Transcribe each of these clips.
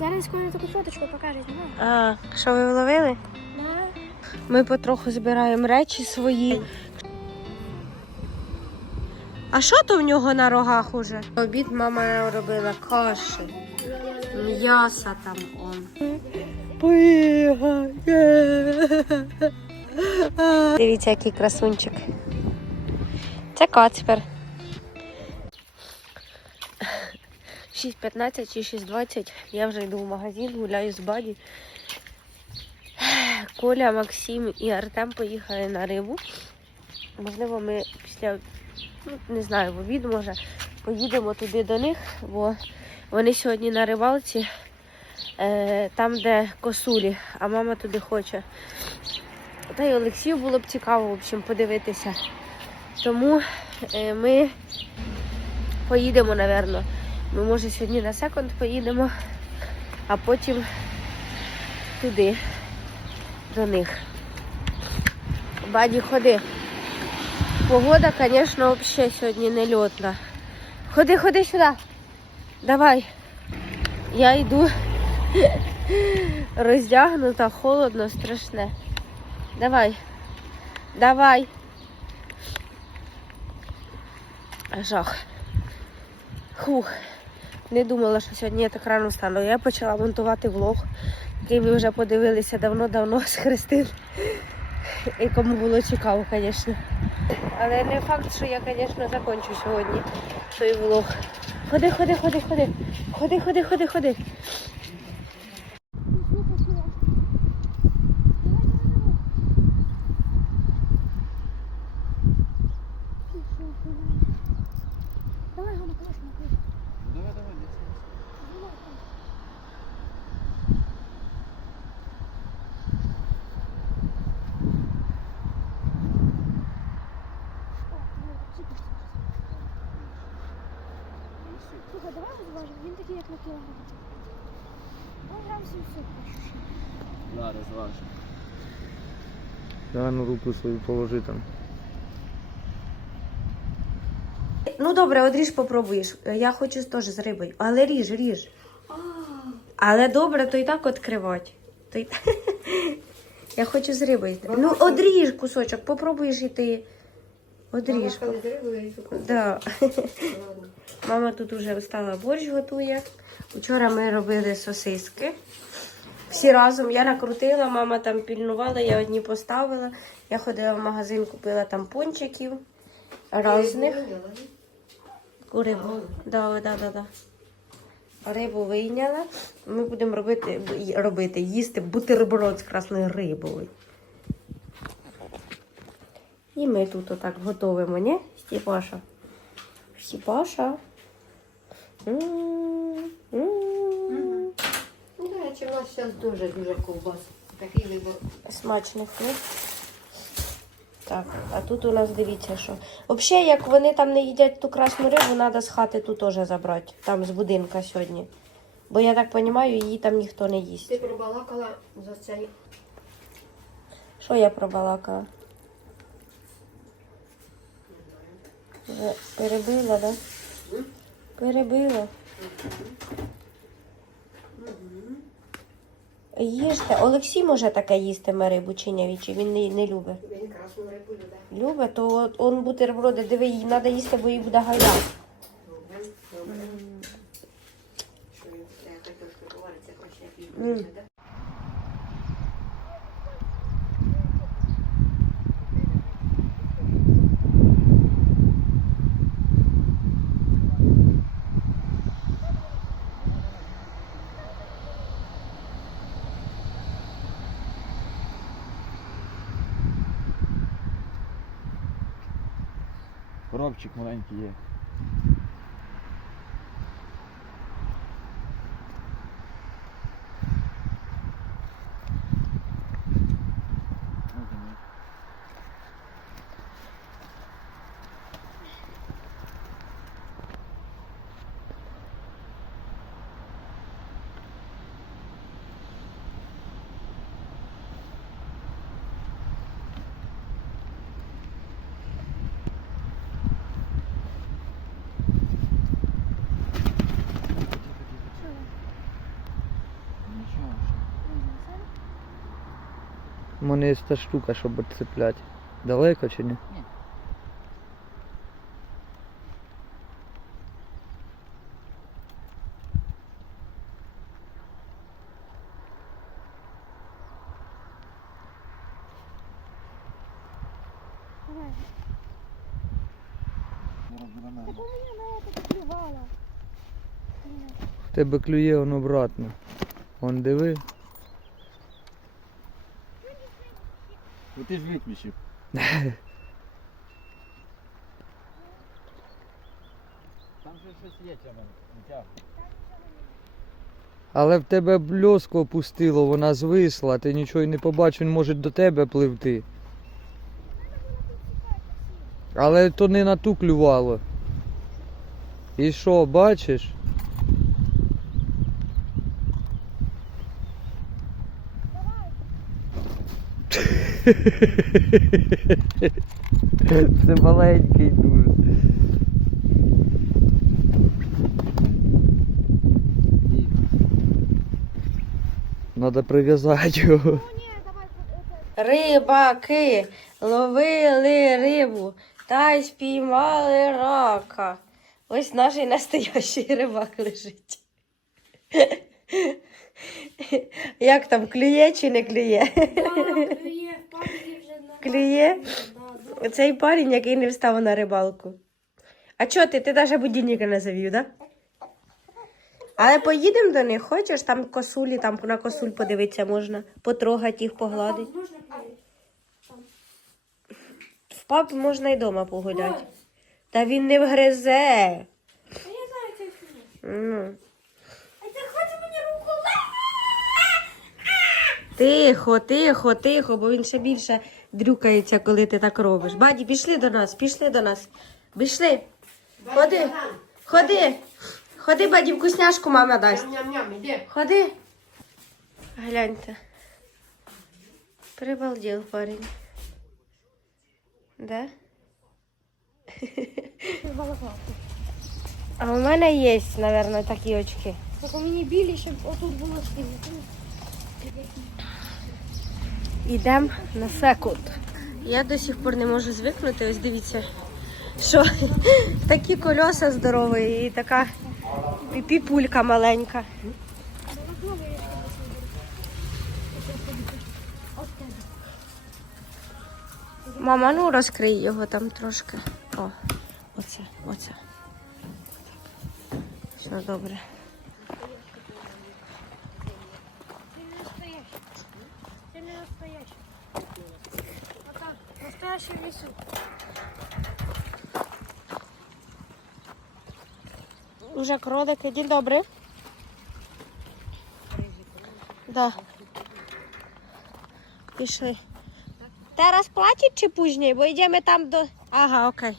Зараз скоро таку фоточку покажуть, ну. А, що ви вловили? Да. Ми потроху збираємо речі свої. А що то в нього на рогах уже? Обід мама робила каші. М'яса там он. Дивіться, який красунчик. Це кацпер. 6.15 чи 6.20. Я вже йду в магазин, гуляю з баді. Коля, Максим і Артем поїхали на рибу. Можливо, ми після, ну, не знаю, в обід може, поїдемо туди до них, бо вони сьогодні на рибалці, е, там, де косулі, а мама туди хоче. Та й Олексію було б цікаво, в общем, подивитися. Тому е, ми поїдемо, напевно. Ми, може, сьогодні на секунд поїдемо, а потім туди до них. Баді, ходи. Погода, звісно, взагалі сьогодні не льотна. Ходи, ходи сюди. Давай. Я йду роздягнута, холодно, страшне. Давай. Давай. Жах. Хух. Не думала, що сьогодні я так рано встану. Я почала монтувати влог, який ви вже подивилися давно-давно з Христин. І кому було цікаво, звісно. Але не факт, що я, звісно, закончу сьогодні той влог. Ходи, ходи, ходи, ходи. Ходи, ходи, ходи, ходи. Давай, Ганя, конечно, Давай, давай, лезь. Слухай, давай розважимо. Він такий, як на кілограм. Ну, грам 700 ощущення. Да, розважу. Давай на руку свою положи там. Ну добре, от ріж попробуєш. Я хочу теж з рибою. Але ріж, ріж. Але добре, то і так відкривати. То й... Я хочу з рибою. Ну, одріж кусочок, попробуєш і ти. Одріж. Да. Мама тут уже встала борщ готує. Вчора ми робили сосиски. Всі разом я накрутила, мама там пільнувала, я одні поставила. Я ходила в магазин, купила там пончиків різних. Рибу. Да, да, да, да. Рибу вийняла. Ми будемо робити, робити, їсти бутерброд з красною рибою. І ми тут отак готуємо, ні, Степаша? Степаша. М, м. Речі, у нас зараз дуже-дуже ковбас. Такий вибор. Смачних? Так, а тут у нас дивіться, що. Взагалі, як вони там не їдять ту красну рибу, треба з хати ту теж забрати. Там з будинка сьогодні. Бо я так розумію, її там ніхто не їсть. Ти пробалакала за цей. Що я пробалакала? Перебила, так? Да? Перебила. Їжте. Олексій може таке їстиме рибу чи ні, чи він не, не любить. Він красну рибу любить. Любить, то от он бутерброди, диви, їй треба їсти, бо їй буде гайда. Добре, добре. Що говориться, як? Коробчик маленький є. Маниста штука, щоб цепляти. Далеко чи ні? Нет. В тебе клює он обратно. Он диви. Ти ж виключив. Там же щось є, не тягне. Але в тебе бльоску опустило, вона звисла, ти нічого й не побачив, він може до тебе пливти. Але то не на ту клювало. І що, бачиш? Це маленький дуже. Надо прив'язати його. Рибаки ловили рибу та й спіймали рака. Ось наш настоящий рибак лежить. Як там, клює чи не клює? клює, вже на- Клює? Да, да. Цей парень, який не встав на рибалку. А чого ти? Ти навіть будильника не завів, так? Да? Але поїдемо до них, хочеш? Там косулі, там на косуль подивитися можна, потрогати їх, погладити. В пап можна й дома погуляти. Та він не вгризе. А я знаю цей. Ну. А ти хоч мені руку Тихо, тихо, тихо, бо він ще більше дрюкається, коли ти так робиш. Баді, пішли до нас, пішли до нас. Пішли. Ходи, ходи. Ходи, баді, вкусняшку мама дасть. Іди. Ходи. Гляньте. Прибалдів парень. Да? А у мене є, мабуть, такі очки. Так у мені білі, щоб отут було стрілити. Йдемо на секунд. Я до сих пор не можу звикнути. Ось дивіться, що такі колеса здорові і така пі- піпулька маленька. Мама, ну розкрий його там трошки. О, оце, оце. Все добре. Це не настоящий. Отак, настоящий в лісу. Уже кролики, день добрий. Да. Пішли. Зараз платять чи пізніше? Бо йдемо там до. Ага, окей.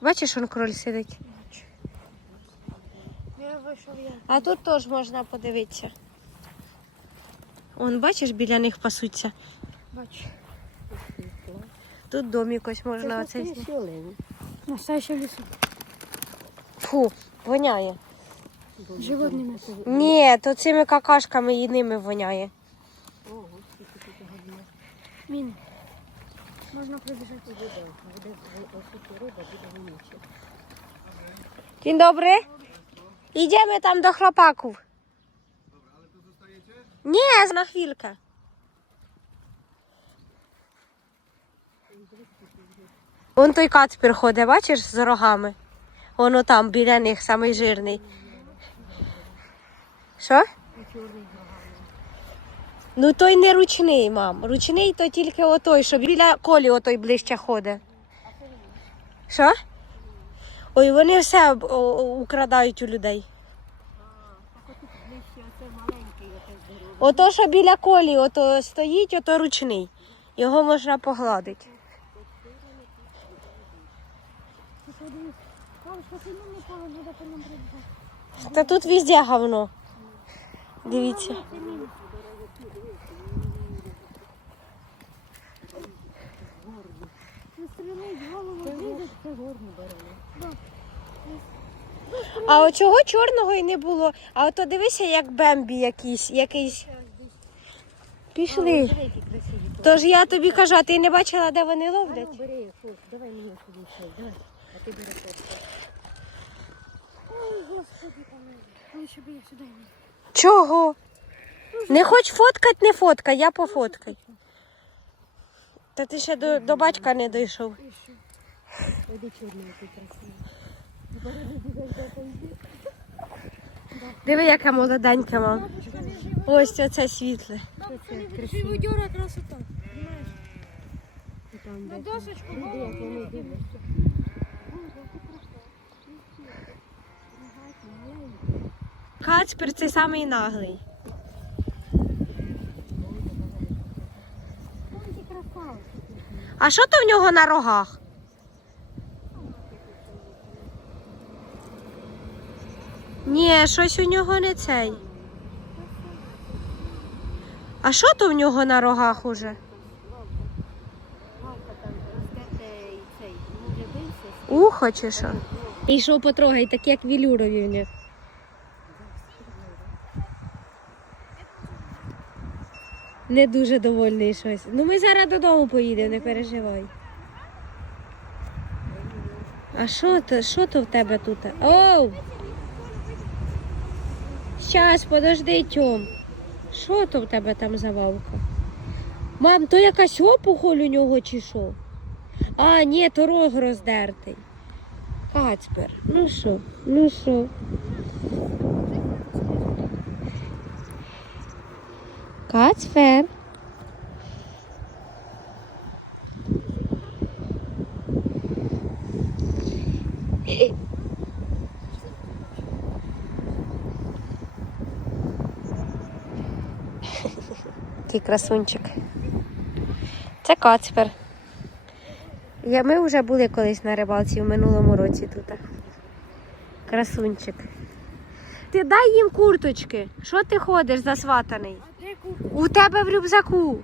Бачиш, он кроль сидить. Я вийшов. А тут теж можна подивитися. Он, бачиш, біля них пасуться. Бачу. Тут домик ось можна оцей. зняти. Настоящий в лісу. Фу, воняє. Животне м'ясо. Ні, то цими какашками і ними воняє. Міни. Можна прибіжати. Dzień dobry. Idziemy tam do chłopaków. Nie, na chwilkę. Вон той кацпір ходить, бачиш, з рогами. Воно там, біля них, самий жирний. Що? Ну той не ручний, мам. Ручний то тільки отой, що біля колі отой ближче ходить. Що? Ой, вони все украдають у людей. Ото, що біля колі, ото стоїть, ото ручний. Його можна погладити. Бабушка, ти мені поле буде по нам прибіжати. Та тут везде говно. Дивіться. А от чого чорного і не було? А ото дивися, як Бембі якийсь, якийсь. Пішли. Тож я тобі кажу, а ти не бачила, де вони ловлять? давай мені давай. А ти бери перше. Ой, господи, помилуй. Лучше би я сюди не. Чого? Не хоч фоткать, не фоткай, я пофоткай. Та ти ще до, до батька не дійшов. Диви, яке молоденьке мам. Ось оце світле. Красота. На досочку Іди, як вони дивляться. Кацпер цей самий наглий. А що то в нього на рогах? Ні, щось у нього не цей. А що то в нього на рогах уже? Ухо чи що? І що потрогай, так як вілюрові в них. Не дуже довольний щось. Ну ми зараз додому поїдемо, не переживай. А що то, що то в тебе тут? Оу! Щас, подожди, Тьом. Що то в тебе там за вавка? Мам, то якась опухоль у нього чи що? А, ні, то рог роздертий. Кацпер, ну що, ну що? Кацпер. Ти красунчик. Це Кацпер. Ми вже були колись на рибалці в минулому році тут. Красунчик. Ти дай їм курточки. Що ти ходиш засватаний? У тебе в рюкзаку.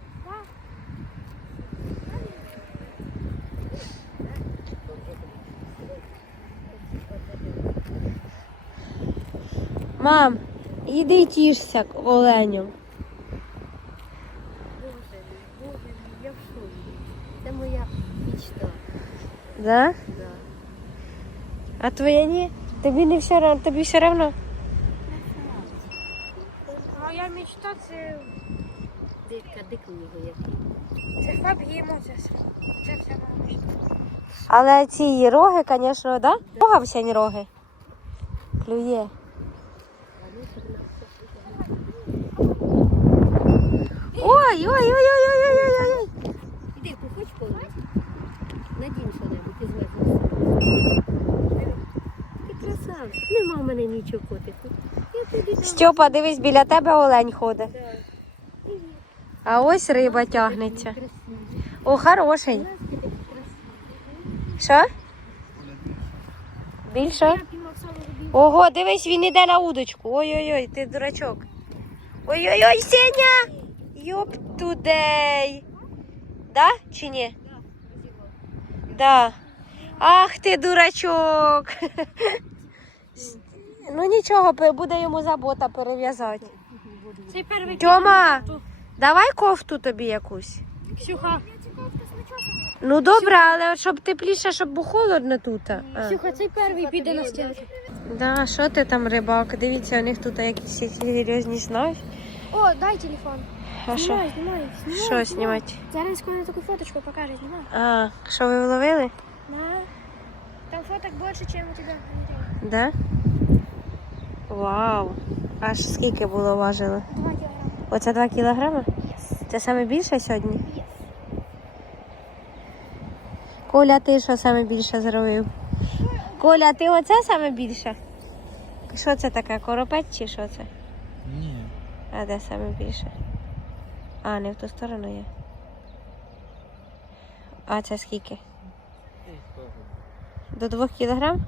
Мам, іди тішся оленю. Боже боже я в шоці. Це моя мечта. Да? Да. А твоя ні? Тобі не все равно, тобі все равно. Моя мечта це, Дик у який. це їмо це все. Це моя. Але ці роги, звісно, да? Рогався ні роги. Клює. Ой, ой, ой, ой, ой, ой, ой, ой. Іди, хоч повністю. Надінь що-небудь із верху. Ти красавчик. Нема в мене нічого котику. Я тобі дам. Стьопа, дивись, біля тебе олень ходить. Да. А ось риба тягнеться. О, хороший. Що? Більше? Ого, дивись, він іде на удочку. Ой-ой-ой, ти дурачок. Ой-ой-ой, Сеня! Йоп тудей. Да чи ні? Да. Ах ти дурачок. Ну нічого, буде йому забота перев'язати. Тьома! Давай кофту тобі якусь. Ксюха, Ну добре, але щоб тепліше, щоб було холодно тут. А. Ксюха, цей перший піде на стінку. Да, що ти там, рибак? Дивіться, у них тут якісь серйозні снафі. О, дай телефон. А що? Знімай, знімай, знімай. Що знімати? Зараз коли таку фоточку покаже, знімай. А, що ви вловили? На. Там фоток больше, чем у тебя. Да? Вау. Аж скільки було важило? Два килограмма. Оце 2 кілограми? Yes. Це саме більше сьогодні? Yes. Коля, ти що саме більше зробив? Коля, ти оце саме більше? Що це таке? Коропець чи що це? Ні. А де саме більше? А, не в ту сторону є. А це скільки? До 2 кілограм?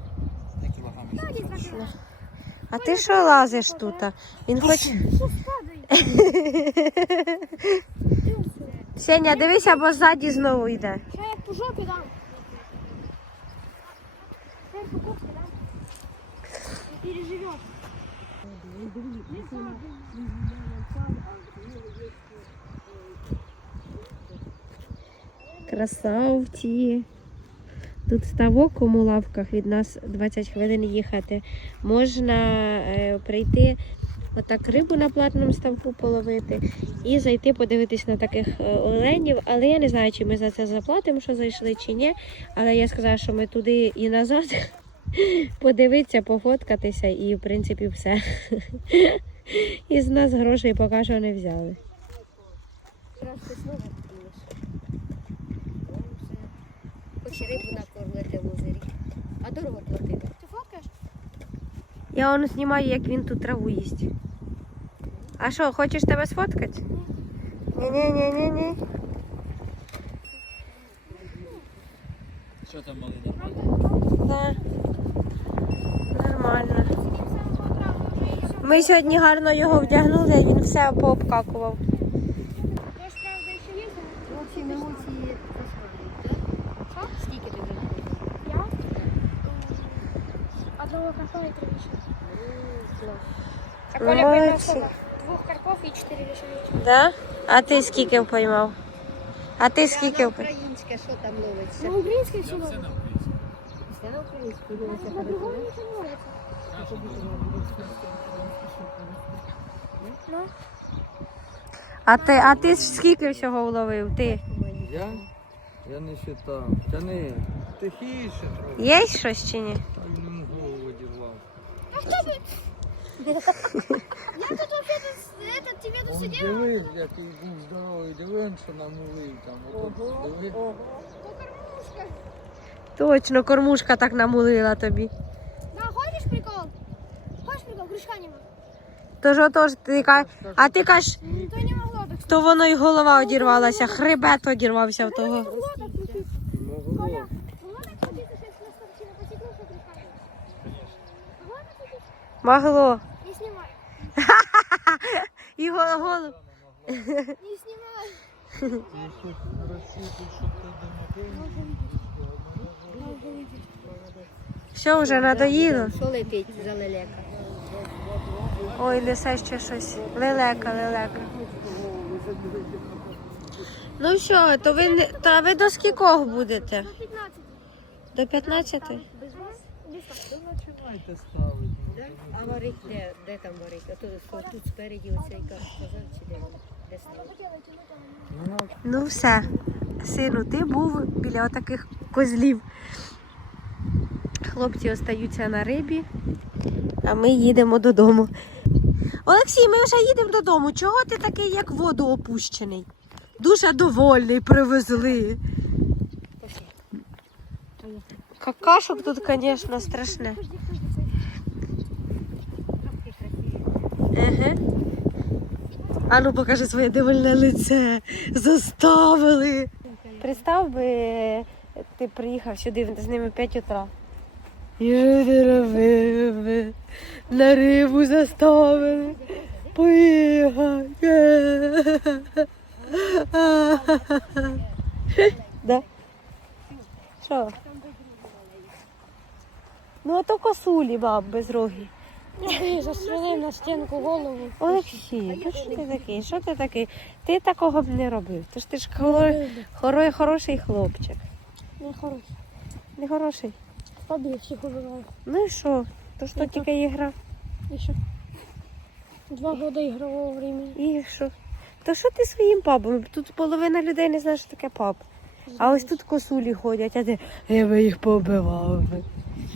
А ти що лазиш тут? Він хоче. Сеня, дивися, бо ззаді знову йде. Сейчас я по жопе дам. Я по. Красавці. Тут ставок у лавках від нас 20 хвилин їхати. Можна е, прийти отак рибу на платному ставку половити і зайти подивитись на таких е, оленів. Але я не знаю, чи ми за це заплатимо, що зайшли, чи ні. Але я сказала, що ми туди і назад подивитися, пофоткатися і в принципі все. І з нас грошей поки що не взяли. Хоч рибу накормити в озері. А дорого платити. Ти фоткаєш? Я он знімаю, як він тут траву їсть. А що, хочеш тебе сфоткати? Ні-ні-ні-ні-ні. Що там малий нормально? Да. Нормально. Ми сьогодні гарно його вдягнули, він все пообкакував. Скільки накормив? Я? Одного карпа і три віші. А Коля поймав і чотири віші. Да? А ти скільки поймав? А ти скільки на впоймав? українське, що там ловиться? На українській всі ловить. Все на українське, дивися, На другому нічого не ловиться. Ну, А ти, а ти скільки всього вловив? Ти? Я? Я не считав. Тяни. Тихіше трохи. Є щось чи ні? Так йому голову одірвав. вообще этот тебе сидела. дивись, який був здоровий, диви, що намулив там. Отут, диви. Точно, кормушка так намулила тобі. Да, хочеш прикол? Хочеш прикол? Крючка нема. Тож отож, ти ка- а ти кажеш, То не могло так. то воно й голова одірвалася, хребет одірвався в того. Могло так крутитися. Могло. Могло так крутитися, якщо на старті не потекло, крючка нема. Могло так крутитися? Могло. Не знімай. І гол- голову. Не знімай. Щоб ти Все, вже надоїло. Що летить за лелека? Ой, несе ще щось. Лелека, лелека. Ну все, то ви не- та ви до скількох будете? До 15. До 15? Без вас? Вас. Починайте ставити. Да? А варить де? Де там варить? А то тут спереді оцей як сказав, чи де? Де? Ну, Ну все. Сину, ти був біля отаких козлів. Хлопці остаються на рибі, а ми їдемо додому. Олексій, ми вже їдемо додому. Чого ти такий, як воду опущений? Дуже довольний, привезли. Какашок тут, звісно, страшне. Подожди, подожди, Трохи красиві. Ага. А ну покажи своє дивольне лице. Заставили. Представ би, ти приїхав сюди з ними 5 утра. І що ти робив? би? На рибу заставили. Поїхати. Да? Що? Ну, а то косулі, баб, безрогі. Ти застрелив на стінку голову. Олексій, ну що ти такий? Що ти такий? Ти такого б не робив. Тож ти ж хоро- хоро- хороший хлопчик. Не хороший. Не хороший. Побіг всіх убивав. Ну і що? То що Ну, тільки ігра? І що? Два года ігрового времени. І що? То що ти своїм пабом? Тут половина людей не знає, що таке паб. А ось тут косулі ходять, а ти я би їх побивав. би».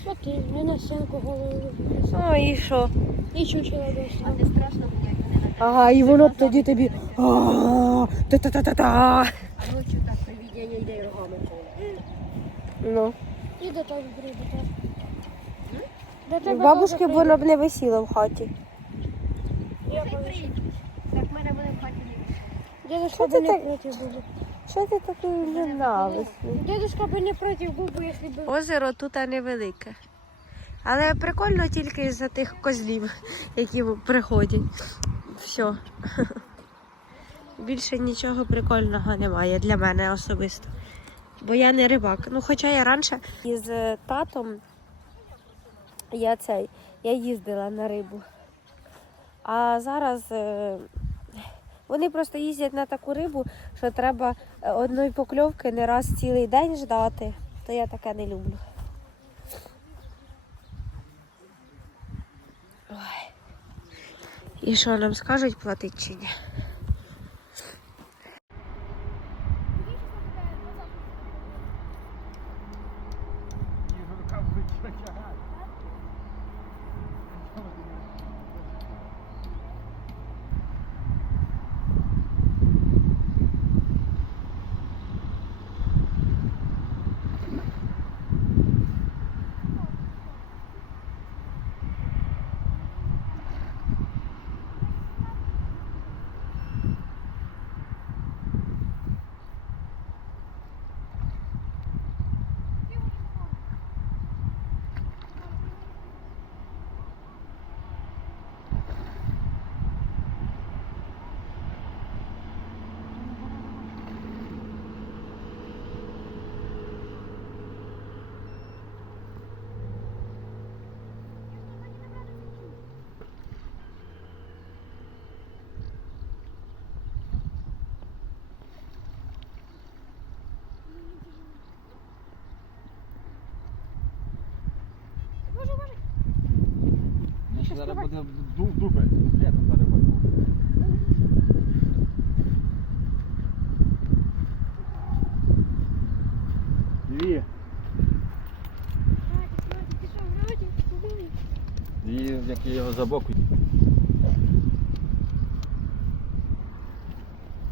Я на голову. Ну і що? І чучело досі. А не страшно буде, як вони на Ага, і воно б тоді тобі. «А, Та-та-та-та-та. А ночі так привідення йде і рогами коле. Ну. І до тебе прийде теж. До У бабушки теж воно б не висіло в хаті. Я Так в мене вони в хаті не Що бы ти не был. Що ти такий ненависний? Дедушка бы не против был бы, если бы... Озеро тут невелике. Але прикольно тільки за тих козлів, які приходять. Все. Більше нічого прикольного немає для мене особисто. Бо я не рибак. Ну, хоча я раніше із е, татом я цей, я їздила на рибу. А зараз е, вони просто їздять на таку рибу, що треба е, одної покльовки не раз цілий день ждати. То я таке не люблю. Ой. І що нам скажуть платить чи ні? Боже, боже. Значить, зараз буде ду- дупи, дуплетом зараз буде. Дві. Дві, як я його за боку.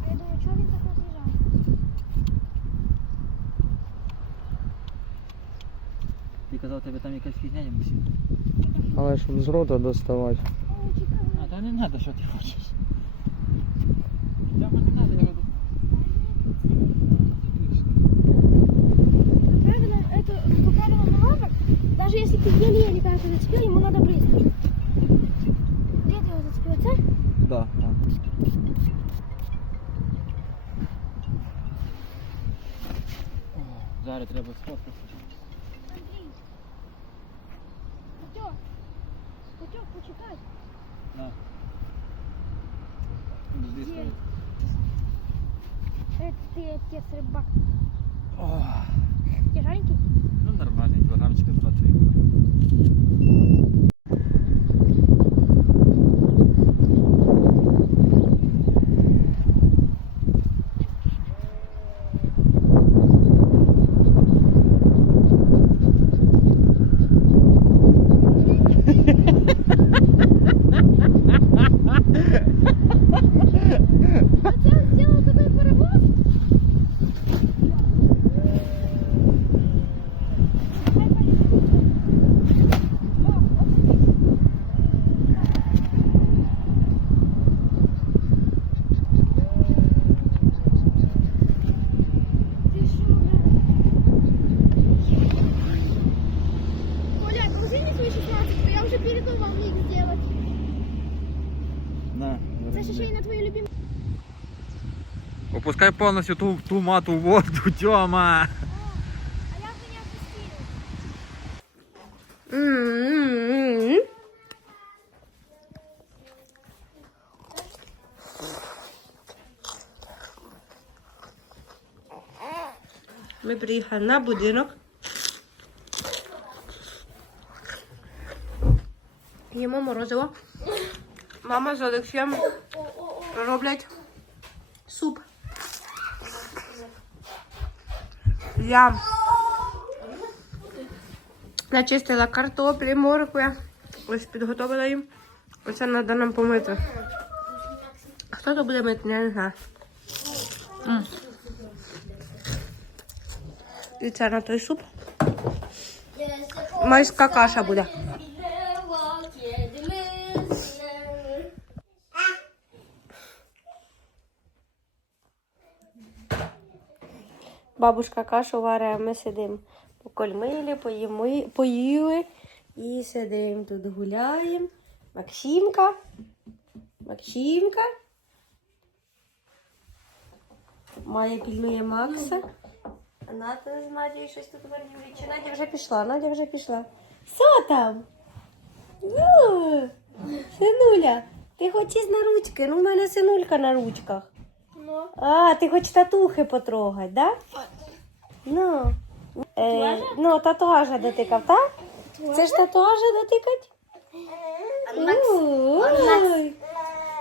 Я думаю, чого він так роз'їжджав? Ти казав, тебе там якась фігня не мусить. Але щоб з рота доставати. А, та не треба, що ти хочеш. Не треба, я веду. Это даже если ты еле-еле как-то зацепил, ему надо брызнуть. Где ты его зацепил? Це? Да, там. О, Зараз треба сфоткати. Котьок, почекай. На. Подожди, Є. стой. Это ты отец рыбак. О, Тяжеленький? Ну нормальний, кілограмчика 2-3. Опускай повністю ту, ту мату в воду, Тьома. Ми приїхали на будинок. Їмо морозиво. Мама з Олексієм роблять суп. Я начистила картоплі, моркви. Ось підготовила їм. Оце треба нам помити. Хто то буде мити, я не знаю. М. І це на той суп. Майська каша буде. Бабушка кашу варить, а ми сидимо покольмили, поїмо, поїли і сидимо тут гуляємо. Максимка. Максимка. Майя пільнує Макса. А Ната з Надією щось тут варює. Чи Надя вже пішла? Надя вже пішла. Що там? Синуля, Ти хочеш на ручки? Ну, в мене синулька на ручках. А, ти хочеш татухи потрогати, да? Ну. Е, ну, татуажа дотикав, так? Це ж татуажа дотикать?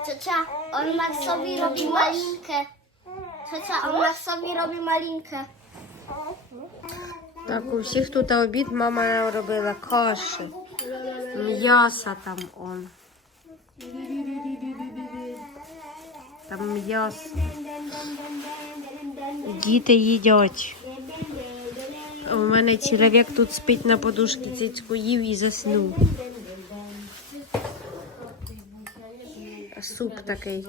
Ciocia, on Maxowi robi malinkę. Ciocia, on Maxowi robi malinkę. Так, у всіх тут обід мама робила каші. М'ясо там он. Там м'ясо. Діти їдять. У мене чоловік тут спить на подушці, цицьку їв і заснув. Суп такий.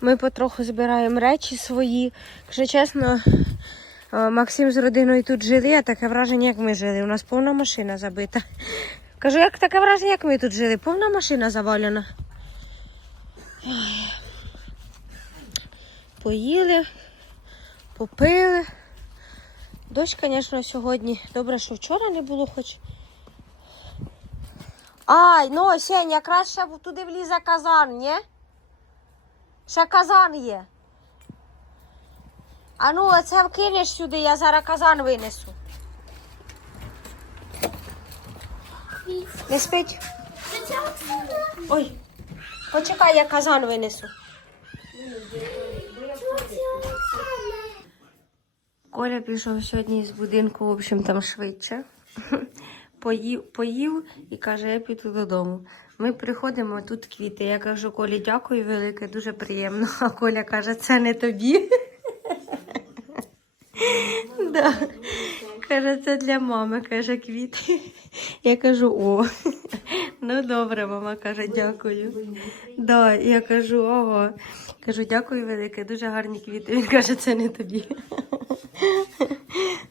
Ми потроху збираємо речі свої. Якщо чесно, Максим з родиною тут жили, а таке враження, як ми жили. У нас повна машина забита. Кажу, як таке враження, як ми тут жили? Повна машина завалена. Ой. Поїли, попили. Дощ, звісно, сьогодні. Добре, що вчора не було хоч. Ай, ну, Сень, якраз ще туди влізе казан, ні? Ще казан є. А ну, оце вкинеш сюди, я зараз казан винесу. Не спить? Ой, почекай, я казан винесу. Коля пішов сьогодні з будинку, в общем, там швидше. Поїв, поїв і каже, я піду додому. Ми приходимо, тут квіти. Я кажу, Колі, дякую велике, дуже приємно. А Коля каже, це не тобі. Да. Каже, це для мами, каже, квіти. Я кажу, о, ну добре, мама каже, дякую. Да, я кажу, ого. Кажу, дякую велике, дуже гарні квіти. Він каже, це не тобі.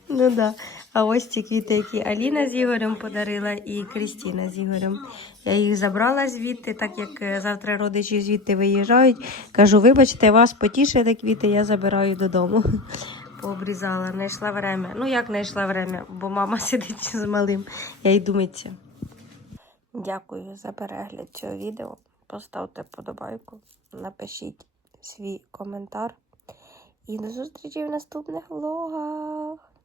Ну да. А ось ці квіти, які Аліна з Ігорем подарила, і Крістіна з Ігорем. Я їх забрала звідти, так як е, завтра родичі звідти виїжджають. Кажу, вибачте, вас потішили квіти, я забираю додому. Пообрізала, знайшла время. Ну як знайшла время, бо мама сидить з малим, я йду митися. Дякую за перегляд цього відео. Поставте вподобайку, напишіть свій коментар. І до зустрічі в наступних влогах!